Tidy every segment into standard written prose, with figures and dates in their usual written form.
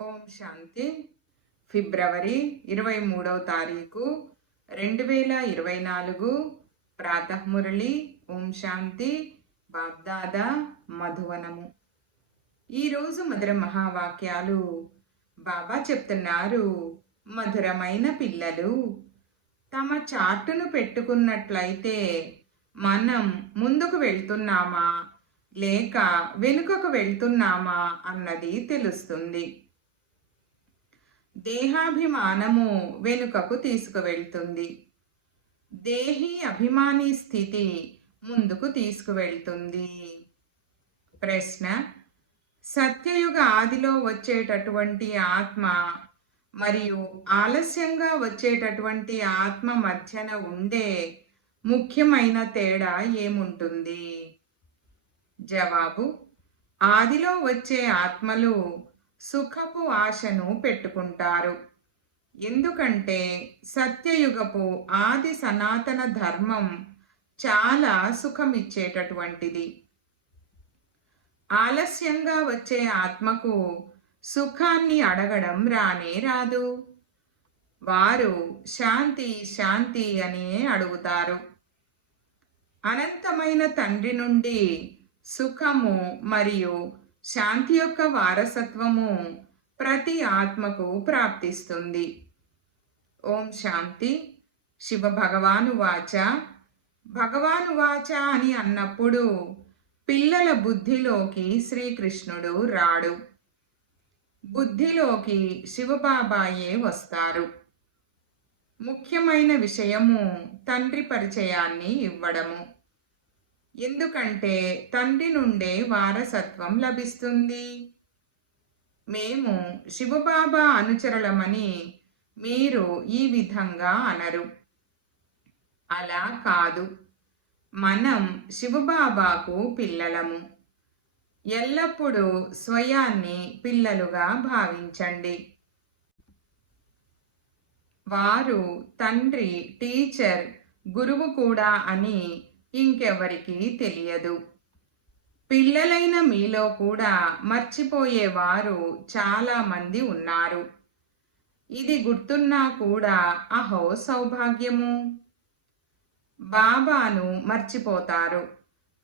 ఓం శాంతి. ఫిబ్రవరి 23వ తారీఖు 2024 ప్రాతఃమురళి. ఓం శాంతి. బాబ్దాదా మధువనము. ఈరోజు మధుర మహావాక్యాలు బాబా చెప్తున్నారు. మధురమైన పిల్లలు, తమ చార్టును పెట్టుకున్నట్లయితే మనం ముందుకు వెళ్తున్నామా లేక వెనుకకు వెళ్తున్నామా అన్నది తెలుస్తుంది. దేహాభిమానము వెనుకకు తీసుకువెళ్తుంది. దేహీ అభిమాని స్థితి ముందుకు తీసుకువెళ్తుంది. ప్రశ్న: సత్యయుగ ఆదిలో వచ్చేటటువంటి ఆత్మ మరియు ఆలస్యంగా వచ్చేటటువంటి ఆత్మ మధ్యన ఉండే ముఖ్యమైన తేడా ఏముంటుంది? జవాబు: ఆదిలో వచ్చే ఆత్మలు సుఖపు ఆశను పెట్టుకుంటారు. ఎందుకంటే సత్యయుగపు ఆది సనాతన ధర్మం చాలా సుఖమిచ్చేటటువంటిది. ఆలస్యంగా వచ్చే ఆత్మకు సుఖాన్ని అడగడం రానే రాదు. వారు శాంతి శాంతి అనే అడుగుతారు. అనంతమైన తండ్రి నుండి సుఖము మరియు శాంతి యొక్క వారసత్వము ప్రతి ఆత్మకు ప్రాప్తిస్తుంది. ఓం శాంతి. శివ భగవాను వాచ. భగవాను వాచ అని అన్నప్పుడు పిల్లల బుద్ధిలోకి శ్రీకృష్ణుడు రాడు. బుద్ధిలోకి శివబాబాయే వస్తారు. ముఖ్యమైన విషయము తండ్రి పరిచయాన్ని ఇవ్వడము. ఎందుకంటే తండ్రి నుండే వారసత్వం లభిస్తుంది. మేము శివబాబా అనుచరులమని మీరు ఈ విధంగా అనరు. అలా కాదు, మనం శివబాబాకు పిల్లలము. ఎల్లప్పుడూ స్వయాన్ని పిల్లలుగా భావించండి. వారు తండ్రి, టీచర్, గురువు కూడా అని ఇంకెవరికి తెలియదు. పిల్లలైన మీలో కూడా మర్చిపోయేవారు చాలా మంది ఉన్నారు. ఇది గుర్తున్నా కూడా అహో సౌభాగ్యము. బాబాను మర్చిపోతారు.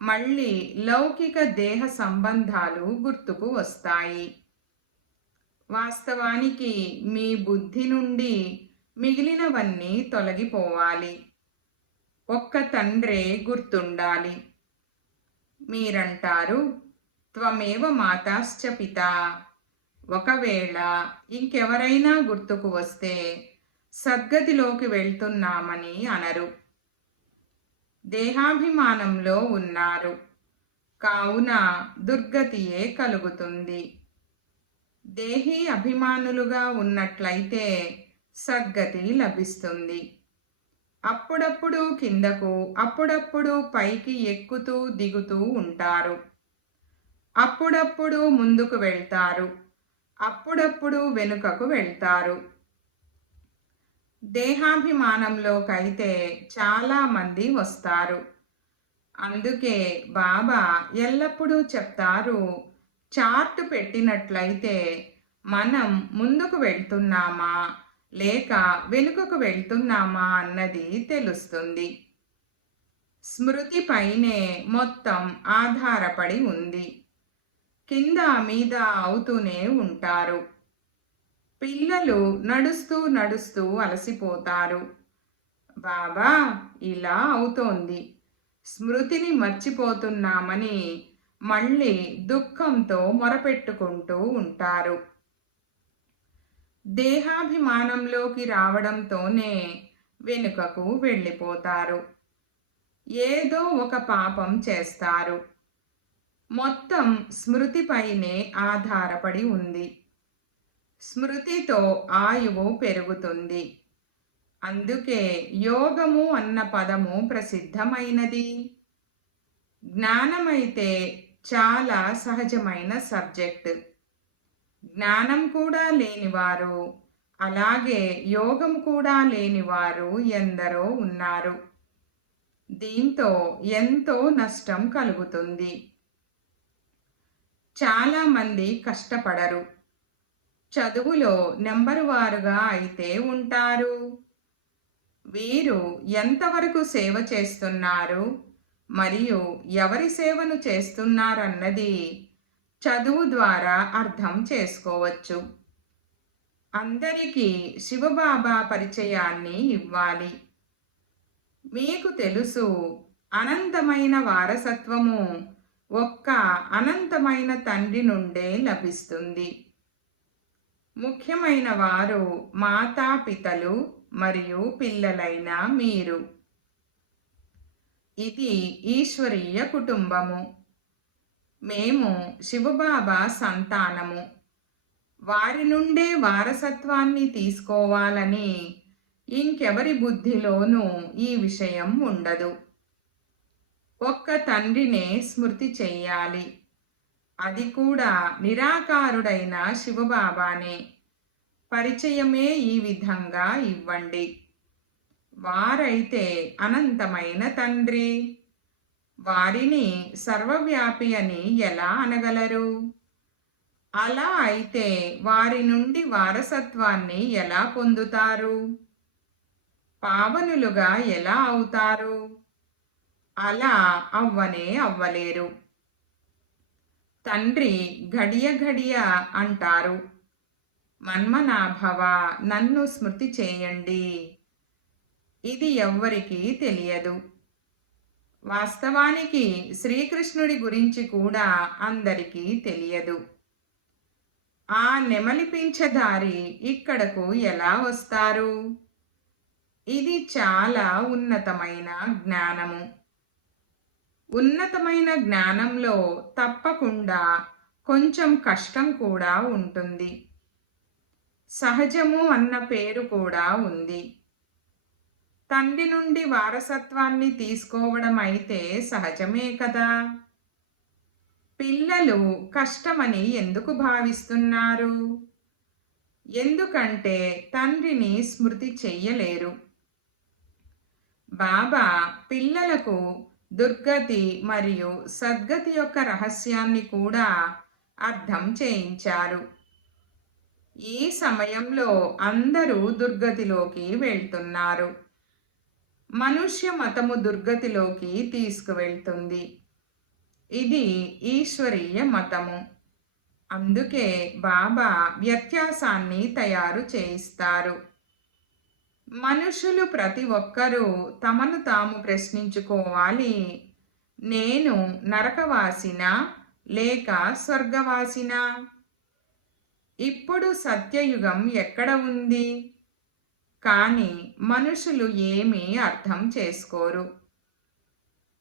మళ్ళీ లౌకిక దేహ సంబంధాలు గుర్తుకు వస్తాయి. వాస్తవానికి మీ బుద్ధి నుండి మిగిలినవన్నీ తొలగిపోవాలి. ఒక్క తండ్రే గుర్తుండాలి. మీరంటారు, త్వమేవ మాతాశ్చ పితా. ఒకవేళ ఇంకెవరైనా గుర్తుకు వస్తే సద్గతిలోకి వెళ్తున్నామని అనరు. దేహాభిమానంలో ఉన్నారు కావున దుర్గతియే కలుగుతుంది. దేహీ అభిమానులుగా ఉన్నట్లయితే సద్గతి లభిస్తుంది. అప్పుడప్పుడు కిందకు, అప్పుడప్పుడు పైకి ఎక్కుతూ దిగుతూ ఉంటారు. అప్పుడప్పుడు ముందుకు వెళ్తారు, అప్పుడప్పుడు వెనుకకు వెళ్తారు. దేహాభిమానంలోకైతే చాలా మంది వస్తారు. అందుకే బాబా ఎల్లప్పుడూ చెప్తారు, చార్ట్ పెట్టినట్లయితే మనం ముందుకు వెళ్తున్నామా లేక వెనుకకు వెళ్తున్నామా అన్నది తెలుస్తుంది. స్మృతిపైనే మొత్తం ఆధారపడి ఉంది. కింద మీద అవుతూనే ఉంటారు. పిల్లలు నడుస్తూ నడుస్తూ అలసిపోతారు. బాబా ఇలా అవుతోంది, స్మృతిని మర్చిపోతున్నామని మళ్ళీ దుఃఖంతో మొరపెట్టుకుంటూ ఉంటారు. దేహాభిమానంలోకి రావడంతోనే వెనుకకు వెళ్ళిపోతారు. ఏదో ఒక పాపం చేస్తారు. మొత్తం స్మృతిపైనే ఆధారపడి ఉంది. స్మృతితో ఆయువు పెరుగుతుంది. అందుకే యోగము అన్న పదము ప్రసిద్ధమైనది. జ్ఞానమైతే చాలా సహజమైన సబ్జెక్ట్. జ్ఞానం కూడా లేనివారు, అలాగే యోగం కూడా లేనివారు ఎందరో ఉన్నారు. దీంతో ఎంతో నష్టం కలుగుతుంది. చాలామంది కష్టపడరు. చదువులో నెంబరు వారుగా అయితే ఉంటారు. వీరు ఎంతవరకు సేవ చేస్తున్నారు మరియు ఎవరి సేవను చేస్తున్నారన్నది చదువు ద్వారా అర్థం చేసుకోవచ్చు. అందరికీ శివబాబా పరిచయాన్ని ఇవ్వాలి. మీకు తెలుసు, అనంతమైన వారసత్వము ఒక్క అనంతమైన తండ్రి నుండే లభిస్తుంది. ముఖ్యమైన వారు మాతాపితలు మరియు పిల్లలైన మీరు. ఇది ఈశ్వరీయ కుటుంబము. మేము శివబాబా సంతానము. వారి నుండే వారసత్వాన్ని తీసుకోవాలని ఇంకెవరి బుద్ధిలోనూ ఈ విషయం ఉండదు. ఒక్క తండ్రినే స్మృతి చెయ్యాలి. అది కూడా నిరాకారుడైన శివబాబానే. పరిచయమే ఈ విధంగా ఇవ్వండి. వారైతే అనంతమైన తండ్రి. వారిని సర్వవ్యాపి అని ఎలా అనగలరు? అలా అయితే వారి నుండి వారసత్వాన్ని ఎలా పొందుతారు? పావనులుగా ఎలా అవుతారు? అలా అవ్వనే అవ్వలేరు. తండ్రి ఘడియ ఘడియ అంటారు, మన్మనాభవ, నన్ను స్మృతి చేయండి. ఇది ఎవ్వరికీ తెలియదు. వాస్తవానికి శ్రీకృష్ణుడి గురించి కూడా అందరికీ తెలియదు. ఆ నెమలిపించదారి ఇక్కడకు ఎలా వస్తారు? ఇది చాలా ఉన్నతమైన జ్ఞానము. ఉన్నతమైన జ్ఞానంలో తప్పకుండా కొంచెం కష్టం కూడా ఉంటుంది. సహజము అన్న పేరు కూడా ఉంది. తండ్రి నుండి వారసత్వాన్ని తీసుకోవడం అయితే సహజమే కదా. పిల్లలు కష్టమని ఎందుకు భావిస్తున్నారు? ఎందుకంటే తండ్రిని స్మృతి చెయ్యలేరు. బాబా పిల్లలకు దుర్గతి మరియు సద్గతి యొక్క రహస్యాన్ని కూడా అర్థం చేయించారు. ఈ సమయంలో అందరూ దుర్గతిలోకి వెళ్తున్నారు. మనుష్య మతము దుర్గతిలోకి తీసుకువెళ్తుంది. ఇది ఈశ్వరీయ మతము. అందుకే బాబా వ్యత్యాసాన్ని తయారు చేయిస్తారు. మనుషులు ప్రతి ఒక్కరూ తమను తాము ప్రశ్నించుకోవాలి, నేను నరకవాసినా లేక స్వర్గవాసినా? ఇప్పుడు సత్యయుగం ఎక్కడ ఉంది? కానీ మనుషులు ఏమీ అర్థం చేసుకోరు.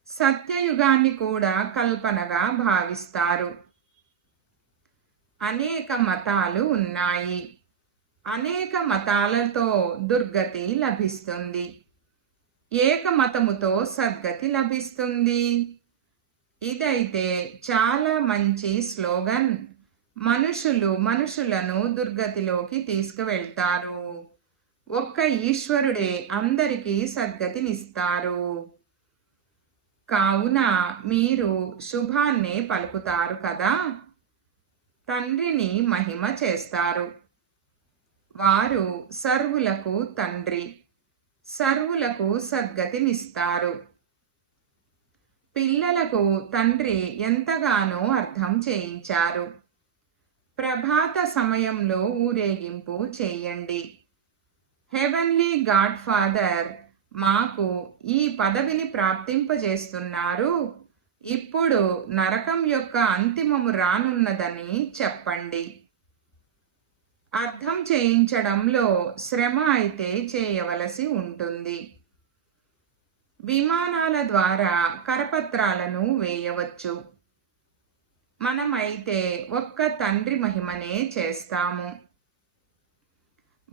సత్యయుగాన్ని కూడా కల్పనగా భావిస్తారు. అనేక మతాలు ఉన్నాయి. అనేక మతాలతో దుర్గతి లభిస్తుంది. ఏక మతముతో సద్గతి లభిస్తుంది. ఇదైతే చాలా మంచి స్లోగన్. మనుషులను దుర్గతిలోకి తీసుకువెళ్తారు. ఒక్క ఈశ్వరుడే అందరికీ సద్గతినిస్తారు. కావున మీరు శుభాన్నే పలుకుతారు కదా. తండ్రిని మహిమ చేస్తారు. వారు సర్వులకు తండ్రి, సర్వులకు సద్గతినిస్తారు. పిల్లలకు తండ్రి ఎంతగానో అర్థం చేయించారు. ప్రభాత సమయంలో ఊరేగింపు చేయండి. హెవెన్లీ గాడ్ ఫాదర్ మాకు ఈ పదవిని ప్రాప్తింపజేస్తున్నారు. ఇప్పుడు నరకం యొక్క అంతిమము రానున్నదని చెప్పండి. అర్థం చేయించడంలో శ్రమ అయితే చేయవలసి ఉంటుంది. విమానాల ద్వారా కరపత్రాలను వేయవచ్చు. మనమైతే ఒక్క తండ్రి మహిమనే చేస్తాము.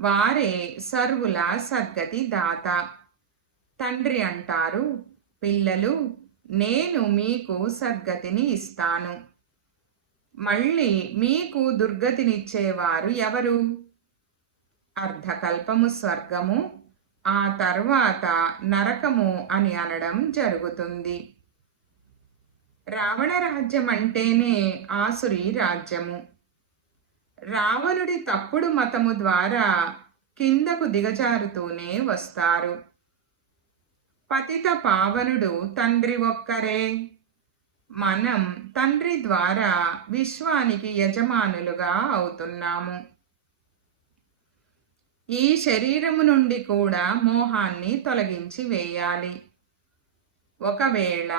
వారే సర్వుల సద్గతి దాత. తండ్రి అంటారు, పిల్లలు, నేను మీకు సద్గతిని ఇస్తాను. మళ్ళీ మీకు దుర్గతినిచ్చేవారు ఎవరు? అర్ధకల్పము స్వర్గము, ఆ తర్వాత నరకము అని అనడం జరుగుతుంది. రావణ రాజ్యం అంటేనే ఆసురి రాజ్యము. రావణుడి తప్పుడు మతము ద్వారా కిందకు దిగజారుతూనే వస్తారు. పతిత పావనుడు తండ్రి ఒక్కరే. మనం తండ్రి ద్వారా విశ్వానికి యజమానులుగా అవుతున్నాము. ఈ శరీరము నుండి కూడా మోహాన్ని తొలగించి వేయాలి. ఒకవేళ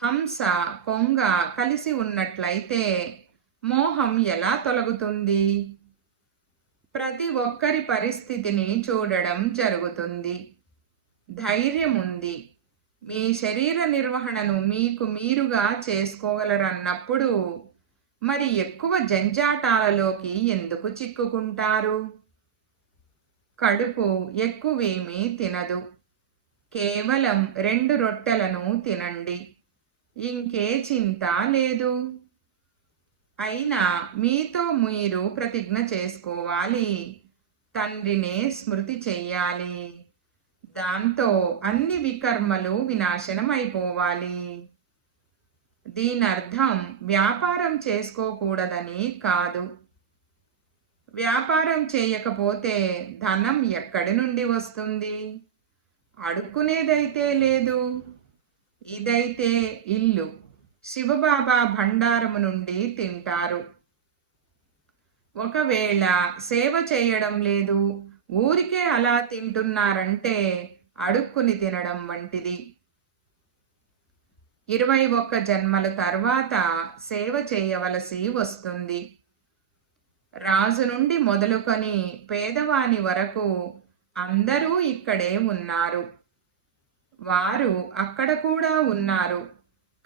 హంస కొంగ కలిసి ఉన్నట్లయితే మోహం ఎలా తొలగుతుంది? ప్రతి ఒక్కరి పరిస్థితిని చూడడం జరుగుతుంది. ధైర్యం ఉంది. మీ శరీర నిర్వహణను మీకు మీరుగా చేసుకోగలరన్నప్పుడు మరి ఎక్కువ జంజాటాలలోకి ఎందుకు చిక్కుకుంటారు? కడుపు ఎక్కువేమీ తినదు. కేవలం 2 రొట్టెలను తినండి. ఇంకే చింత లేదు. అయినా మీతో మీరు ప్రతిజ్ఞ చేసుకోవాలి. తండ్రినే స్మృతి చెయ్యాలి. దాంతో అన్ని వికర్మలు వినాశనం అయిపోవాలి. దీనర్థం వ్యాపారం చేసుకోకూడదని కాదు. వ్యాపారం చేయకపోతే ధనం ఎక్కడి నుండి వస్తుంది? అడుక్కునేదైతే లేదు. ఇదైతే ఇల్లు. శివబాబా భండారము నుండి తింటారు. ఒకవేళ సేవ చేయడం లేదు, ఊరికే అలా తింటున్నారంటే అడుక్కుని తినడం వంటిది. 21 జన్మల తర్వాత సేవ చేయవలసి వస్తుంది. రాజు నుండి మొదలుకొని పేదవాని వరకు అందరూ ఇక్కడే ఉన్నారు. వారు అక్కడ కూడా ఉన్నారు.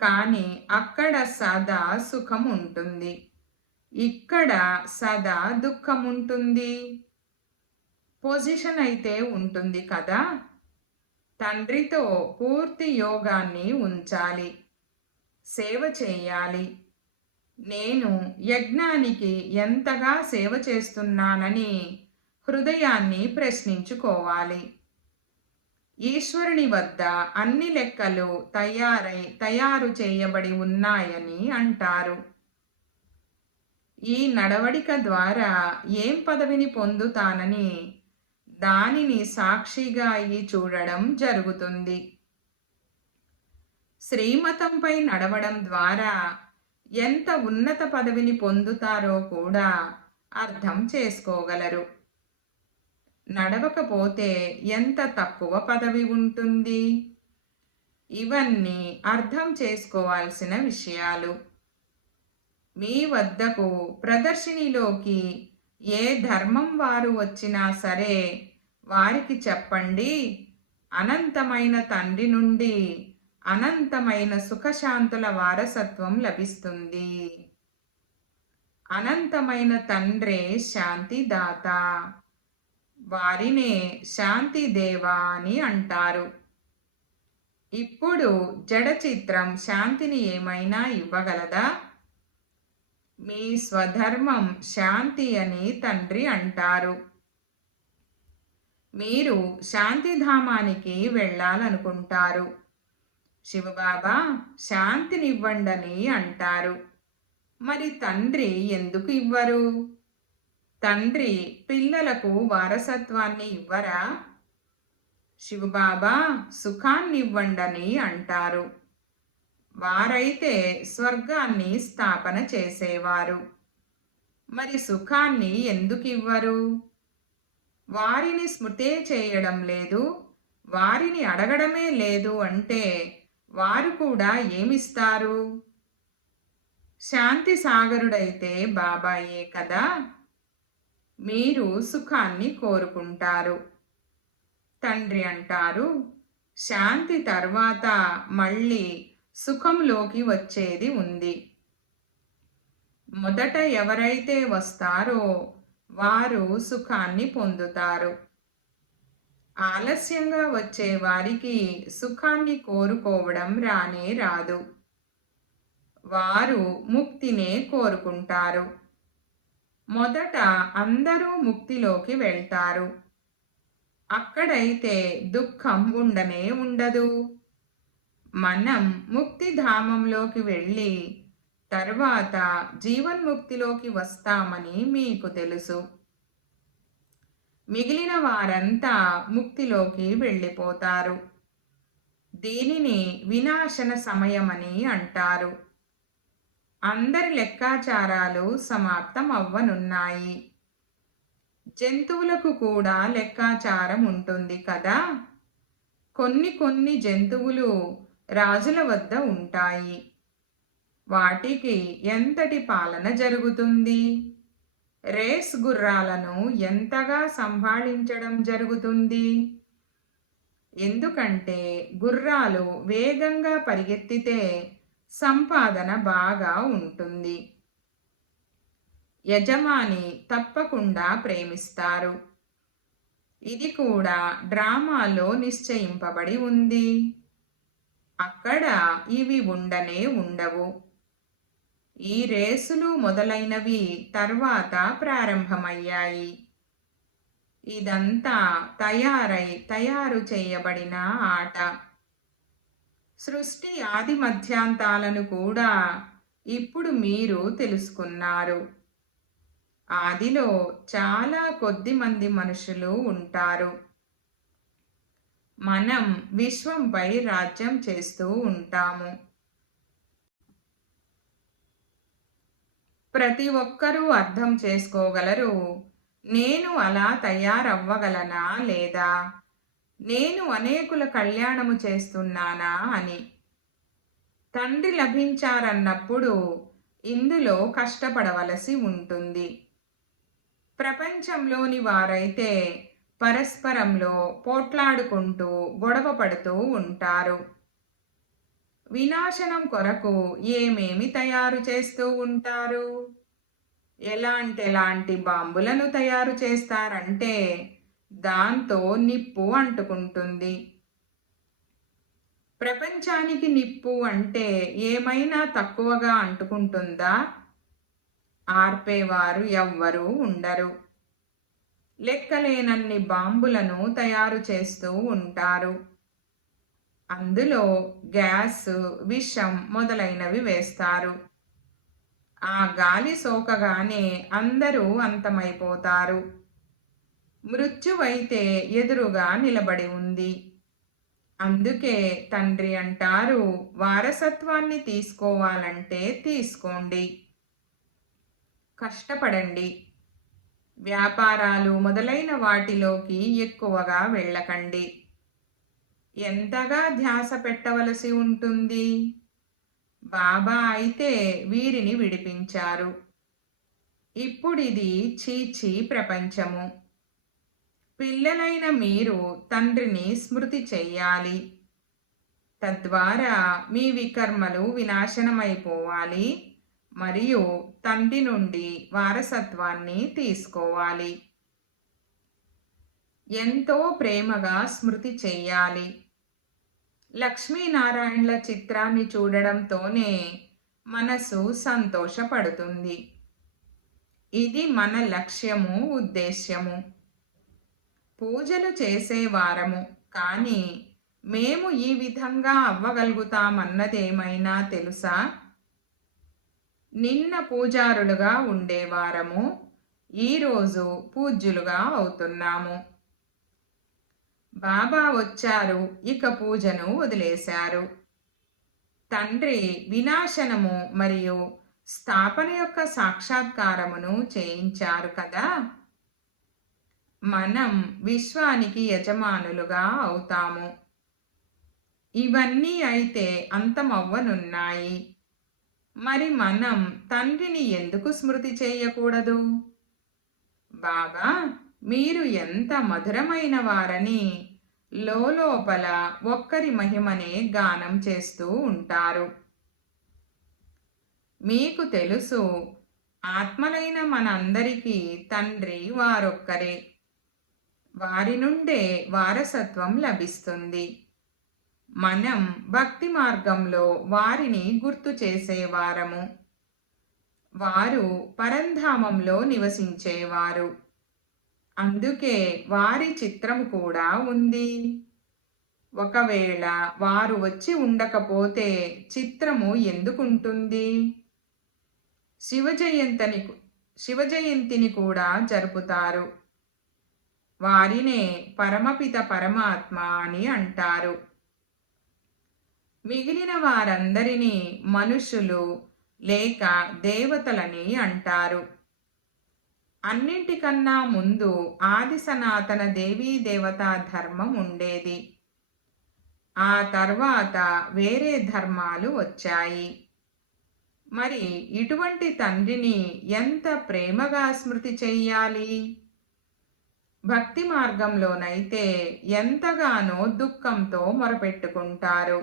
కానీ అక్కడ సదా సుఖం ఉంటుంది, ఇక్కడ సదా దుఃఖం ఉంటుంది. పొజిషన్ అయితే ఉంటుంది కదా. తండ్రితో పూర్తి యోగాన్ని ఉంచాలి. సేవ చేయాలి. నేను యజ్ఞానికి ఎంతగా సేవ చేస్తున్నానని హృదయాన్ని ప్రశ్నించుకోవాలి. ఈశ్వరుని వద్ద అన్ని లెక్కలు తయారు చేయబడి ఉన్నాయని అంటారు. ఈ నడవడిక ద్వారా ఏం పదవిని పొందుతానని దానిని సాక్షిగా అయి చూడడం జరుగుతుంది. శ్రీమతంపై నడవడం ద్వారా ఎంత ఉన్నత పదవిని పొందుతారో కూడా అర్థం చేసుకోగలరు. నడవకపోతే ఎంత తక్కువ పదవి ఉంటుంది? ఇవన్నీ అర్థం చేసుకోవాల్సిన విషయాలు. మీ వద్దకు ప్రదర్శనలోకి ఏ ధర్మం వారు వచ్చినా సరే వారికి చెప్పండి, అనంతమైన తండ్రి నుండి అనంతమైన సుఖశాంతుల వారసత్వం లభిస్తుంది. అనంతమైన తండ్రే శాంతిదాత. వారినే శాంతి దేవా అని అంటారు. ఇప్పుడు జడ చిత్రం శాంతిని ఏమైనా ఇవ్వగలదా? మీ స్వధర్మం శాంతి అని తండ్రి అంటారు. మీరు శాంతిధామానికి వెళ్ళాలనుకుంటారు. శివబాబా శాంతినివ్వండని అంటారు. మరి తండ్రి ఎందుకు ఇవ్వరు? తండ్రి పిల్లలకు వారసత్వాన్ని ఇవ్వరా? శివబాబా సుఖాన్నివ్వండని అంటారు. వారైతే స్వర్గాన్ని స్థాపన చేసేవారు. మరి సుఖాన్ని ఎందుకు ఇవ్వరు? వారిని స్మృతే చేయడం లేదు, వారిని అడగడమే లేదు అంటే వారు కూడా ఏమిస్తారు? శాంతి సాగరుడైతే బాబాయే కదా. మీరు సుఖాన్ని కోరుకుంటారు. తండ్రి అంటారు, శాంతి తర్వాత మళ్ళీ సుఖంలోకి వచ్చేది ఉంది. మొదట ఎవరైతే వస్తారో వారు సుఖాన్ని పొందుతారు. ఆలస్యంగా వచ్చే వారికి సుఖాన్ని కోరుకోవడం రానే రాదు. వారు ముక్తినే కోరుకుంటారు. మొదట అందరూ ముక్తిలోకి వెళ్తారు. అక్కడైతే దుఃఖం ఉండనే ఉండదు. మనం ముక్తిధామంలోకి వెళ్ళి తర్వాత జీవన్ముక్తిలోకి వస్తామని మీకు తెలుసు. మిగిలిన వారంతా ముక్తిలోకి వెళ్ళిపోతారు. దీనిని వినాశన సమయమని అంటారు. అందరి లెక్కాచారాలు సమాప్తం అవ్వనున్నాయి. జంతువులకు కూడా లెక్కాచారం ఉంటుంది కదా. కొన్ని జంతువులు రాజుల వద్ద ఉంటాయి. వాటికి ఎంతటి పాలన జరుగుతుంది? రేస్ గుర్రాలను ఎంతగా సంభాళించడం జరుగుతుంది? ఎందుకంటే గుర్రాలు వేగంగా పరిగెత్తితే సంపాదన బాగా ఉంటుంది. యజమాని తప్పకుండా ప్రేమిస్తారు. ఇది కూడా డ్రామాలో నిశ్చయింపబడి ఉంది. అక్కడ ఇవి ఉండనే ఉండవు. ఈ రేసులు మొదలైనవి తర్వాత ప్రారంభమయ్యాయి. ఇదంతా తయారు చేయబడిన ఆట. సృష్టి ఆది మధ్యాంతాలను కూడా ఇప్పుడు మీరు తెలుసుకున్నారు. ఆదిలో చాలా కొద్ది మంది మనుషులు ఉంటారు. మనం విశ్వంపై రాజ్యం చేస్తూ ఉంటాము. ప్రతి ఒక్కరూ అర్థం చేసుకోగలరు, నేను అలా తయారవ్వగలనా లేదా, నేను అనేకుల కళ్యాణము చేస్తున్నానా అని. తండ్రి లభించారన్నప్పుడు ఇందులో కష్టపడవలసి ఉంటుంది. ప్రపంచంలోని వారైతే పరస్పరంలో పోట్లాడుకుంటూ గొడవ పడుతూ ఉంటారు. వినాశనం కొరకు ఏమేమి తయారు చేస్తూ ఉంటారు? ఎలాంటి బాంబులను తయారు చేస్తారంటే దాంతో నిప్పు అంటుకుంటుంది. ప్రపంచానికి నిప్పు అంటే ఏమైనా తక్కువగా అంటుకుంటుందా? ఆర్పేవారు ఎవ్వరూ ఉండరు. లెక్కలేనన్ని బాంబులను తయారు చేస్తూ ఉంటారు. అందులో గ్యాస్, విషం మొదలైనవి వేస్తారు. ఆ గాలి సోకగానే అందరూ అంతమైపోతారు. మృత్యువైతే ఎదురుగా నిలబడి ఉంది. అందుకే తండ్రి అంటారు, వారసత్వాన్ని తీసుకోవాలంటే తీసుకోండి, కష్టపడండి. వ్యాపారాలు మొదలైన వాటిలోకి ఎక్కువగా వెళ్ళకండి. ఎంతగా ధ్యాస పెట్టవలసి ఉంటుంది? బాబా అయితే వీరిని విడిపించారు. ఇప్పుడిది చీచీ ప్రపంచము. పిల్లలైన మీరు తండ్రిని స్మృతి చెయ్యాలి. తద్వారా మీ వికర్మలు వినాశనమైపోవాలి మరియు తండ్రి నుండి వారసత్వాన్ని తీసుకోవాలి. ఎంతో ప్రేమగా స్మృతి చెయ్యాలి. లక్ష్మీనారాయణల చిత్రాన్ని చూడడంతోనే మనసు సంతోషపడుతుంది. ఇది మన లక్ష్యము, ఉద్దేశ్యము. పూజలు చేసేవారము, కానీ మేము ఈ విధంగా అవ్వగలుగుతామన్నదేమైనా తెలుసా? నిన్న పూజారులుగా ఉండేవారము, ఈరోజు పూజ్యులుగా అవుతున్నాము. బాబా వచ్చారు, ఇక పూజను వదిలేశారు. తండ్రి వినాశనము మరియు స్థాపన యొక్క సాక్షాత్కారమును చేయించారు కదా. మనం విశ్వానికి యజమానులుగా అవుతాము. ఇవన్నీ అయితే అంతమవ్వనున్నాయి. మరి మనం తండ్రిని ఎందుకు స్మృతి చేయకూడదు? బాబా మీరు ఎంత మధురమైన వారని లోపల ఒక్కరి మహిమనే గానం చేస్తూ ఉంటారు. మీకు తెలుసు, ఆత్మలైన మనందరికీ తండ్రి వారొక్కరే. వారి నుండే వారసత్వం లభిస్తుంది. మనం భక్తి మార్గంలో వారిని గుర్తు చేసేవారము. వారు పరంధామంలో నివసించేవారు. అందుకే వారి చిత్రము కూడా ఉంది. ఒకవేళ వారు వచ్చి ఉండకపోతే చిత్రము ఎందుకుంటుంది? శివ జయంతిని శివ జయంతిని కూడా జరుపుతారు. వారినే పరమపిత పరమాత్మ అని అంటారు. మిగిలిన వారందరినీ మనుషులు లేక దేవతలని అంటారు. అన్నింటికన్నా ముందు ఆది సనాతన దేవీ దేవతా ధర్మం ఉండేది. ఆ తర్వాత వేరే ధర్మాలు వచ్చాయి. మరి ఇటువంటి తండ్రిని ఎంత ప్రేమగా స్మృతి చెయ్యాలి? భక్తి మార్గంలోనైతే ఎంతగానో దుఃఖంతో మొరపెట్టుకుంటారు.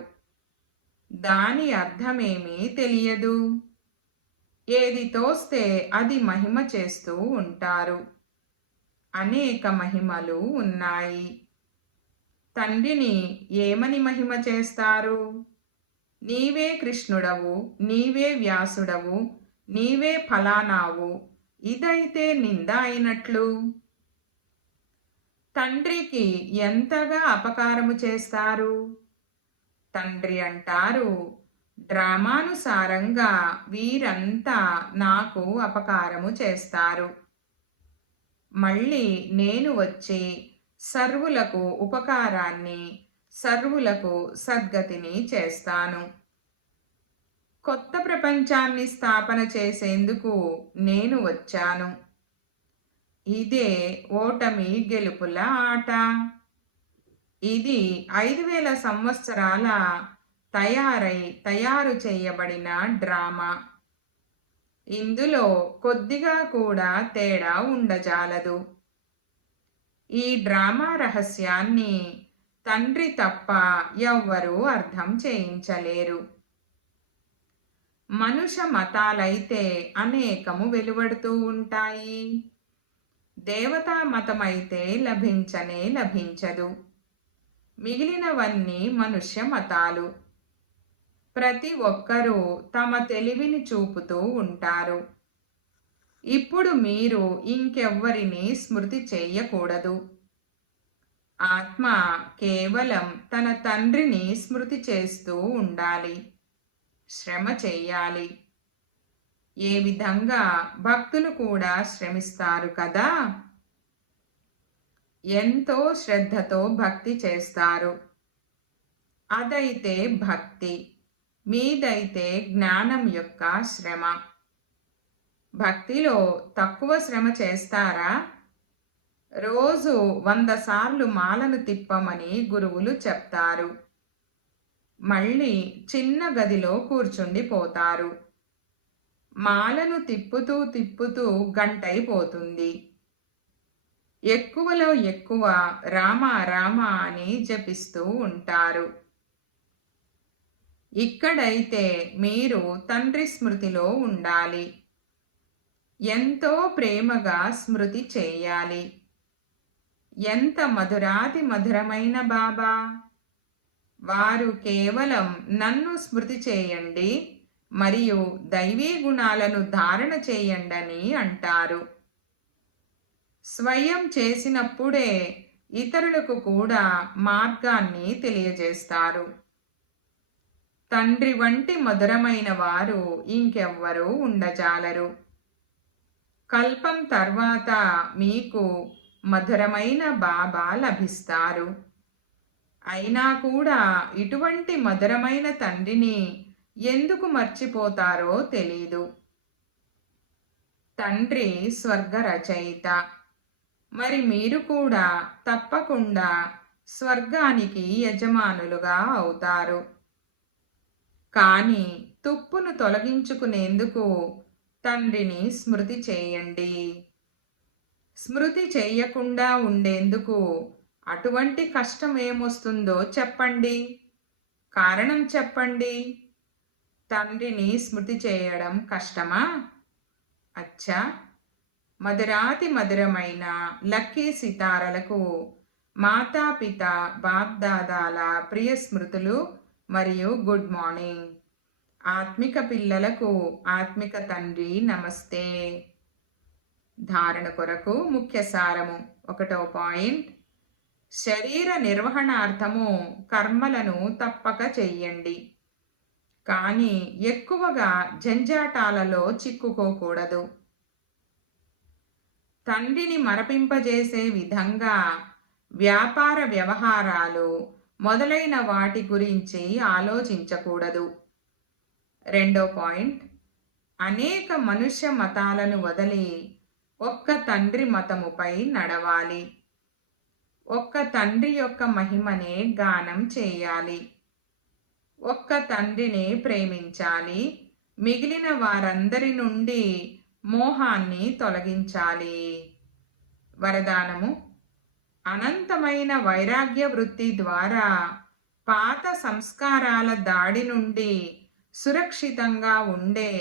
దాని అర్థమేమీ తెలియదు. ఏది తోస్తే అది మహిమ చేస్తూ ఉంటారు. అనేక మహిమలు ఉన్నాయి. తండ్రిని ఏమని మహిమ చేస్తారు? నీవే కృష్ణుడవు, నీవే వ్యాసుడవు, నీవే ఫలానావు, ఇదైతే నింద అయినట్లు. తండ్రికి ఎంతగా అపకారము చేస్తారు? తండ్రి అంటారు, డ్రామానుసారంగా వీరంతా నాకు అపకారము చేస్తారు. మళ్ళీ నేను వచ్చి సర్వులకు ఉపకారాన్ని, సర్వులకు సద్గతిని చేస్తాను. కొత్త ప్రపంచాన్ని స్థాపన చేసేందుకు నేను వచ్చాను. ఇదే ఓటమి గెలుపుల ఆట. ఇది 5000 సంవత్సరాల తయారు చేయబడిన డ్రామా. ఇందులో కొద్దిగా కూడా తేడా ఉండజాలదు. ఈ డ్రామా రహస్యాన్ని తండ్రి తప్ప ఎవ్వరూ అర్థం చేయించలేరు. మనుష్య మతాలైతే అనేకము వెలువడుతూ ఉంటాయి. దేవతా మతమైతే లభించనే లభించదు. మిగిలినవన్నీ మనుష్య మతాలు. ప్రతి ఒక్కరూ తమ తెలివిని చూపుతూ ఉంటారు. ఇప్పుడు మీరు ఇంకెవ్వరిని స్మృతి చెయ్యకూడదు. ఆత్మ కేవలం తన తండ్రిని స్మృతి చేస్తూ ఉండాలి. శ్రమ చెయ్యాలి. ఏ విధంగా భక్తులు కూడా శ్రమిస్తారు కదా. ఎంతో శ్రద్ధతో భక్తి చేస్తారు. అదైతే భక్తి. మీదైతే జ్ఞానం యొక్క శ్రమ. భక్తిలో తక్కువ శ్రమ చేస్తారా? రోజు 100 సార్లు మాలను తిప్పమని గురువులు చెప్తారు. మళ్ళీ చిన్న గదిలో కూర్చుండిపోతారు. మాలను తిప్పుతూ తిప్పుతూ గంటైపోతుంది. ఎక్కువలో ఎక్కువ రామ రామ అని జపిస్తూ ఉంటారు. ఇక్కడైతే మీరు తండ్రి స్మృతిలో ఉండాలి. ఎంతో ప్రేమగా స్మృతి చేయాలి. ఎంత మధురాతి మధురమైన బాబా. వారు కేవలం నన్ను స్మృతి చేయండి మరియు దైవీ గుణాలను ధారణ చేయండని అంటారు. స్వయం చేసినప్పుడే ఇతరులకు కూడా మార్గాన్ని తెలియజేస్తారు. తండ్రి వంటి మధురమైన వారు ఇంకెవ్వరూ ఉండజాలరు. కల్పం తర్వాత మీకు మధురమైన బాబా లభిస్తారు. అయినా కూడా ఇటువంటి మధురమైన తండ్రిని ఎందుకు మర్చిపోతారో తెలీదు. తండ్రి స్వర్గ రచయిత. మరి మీరు కూడా తప్పకుండా స్వర్గానికి యజమానులుగా అవుతారు. కానీ తుప్పును తొలగించుకునేందుకు తండ్రిని స్మృతి చేయండి. స్మృతి చేయకుండా ఉండేందుకు అటువంటి కష్టం ఏమొస్తుందో చెప్పండి. కారణం చెప్పండి. తండ్రిని స్మృతి చేయడం కష్టమా? అచ్చా, మధురాతి మధురమైన లక్కీ సితారలకు మాతాపిత బాప్దాదాల ప్రియ స్మృతులు మరియు గుడ్ మార్నింగ్. ఆత్మిక పిల్లలకు ఆత్మిక తండ్రి నమస్తే. ధారణ కొరకు ముఖ్య సారము. 1వ పాయింట్, శరీర నిర్వహణార్థము కర్మలను తప్పక చెయ్యండి. కానీ ఎక్కువగా జంజాటాలలో చిక్కుకోకూడదు. తండ్రిని మరపింపజేసే విధంగా వ్యాపార వ్యవహారాలు మొదలైన వాటి గురించి ఆలోచించకూడదు. రెండో పాయింట్, అనేక మనుష్య మతాలను వదిలి ఒక్క తండ్రి మతముపై నడవాలి. ఒక్క తండ్రి యొక్క మహిమనే గానం చేయాలి. ఒక్క తండ్రిని ప్రేమించాలి. మిగిలిన వారందరి నుండి మోహాన్ని తొలగించాలి. వరదానము: అనంతమైన వైరాగ్య వృత్తి ద్వారా పాత సంస్కారాల దాడి నుండి సురక్షితంగా ఉండే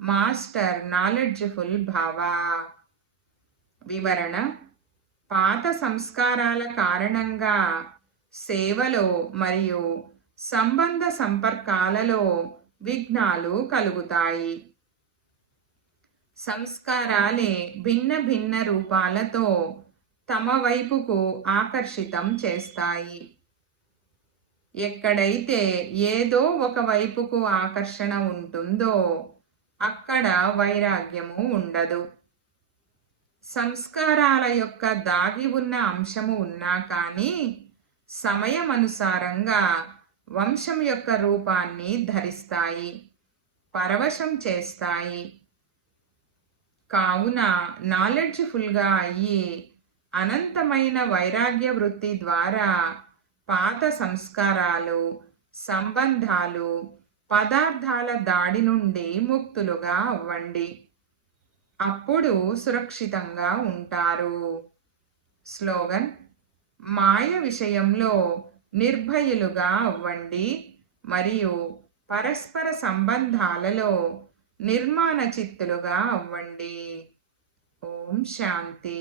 మాస్టర్ నాలెడ్జ్ఫుల్ భావ. వివరణ: పాత సంస్కారాల కారణంగా సేవలో మరియు సంబంధ సంపర్కాలలో విఘ్నాలు కలుగుతాయి. సంస్కారాలే భిన్న భిన్న రూపాలతో తమ వైపుకు ఆకర్షితం చేస్తాయి. ఎక్కడైతే ఏదో ఒక వైపుకు ఆకర్షణ ఉంటుందో అక్కడ వైరాగ్యము ఉండదు. సంస్కారాల యొక్క దాగి ఉన్న అంశము ఉన్నా కానీ సమయమనుసారంగా వంశం యొక్క రూపాన్ని ధరిస్తాయి, పరవశం చేస్తాయి. కావున నాలెడ్జ్ఫుల్గా అయ్యి అనంతమైన వైరాగ్య వృత్తి ద్వారా పాత సంస్కారాలు, సంబంధాలు, పదార్థాల దాడి నుండి ముక్తులుగా అవ్వండి. అప్పుడు సురక్షితంగా ఉంటారు. స్లోగన్: మాయ విషయంలో నిర్భయులుగా అవ్వండి మరియు పరస్పర సంబంధాలలో నిర్మాణ చిత్తులుగా అవ్వండి. ఓం శాంతి.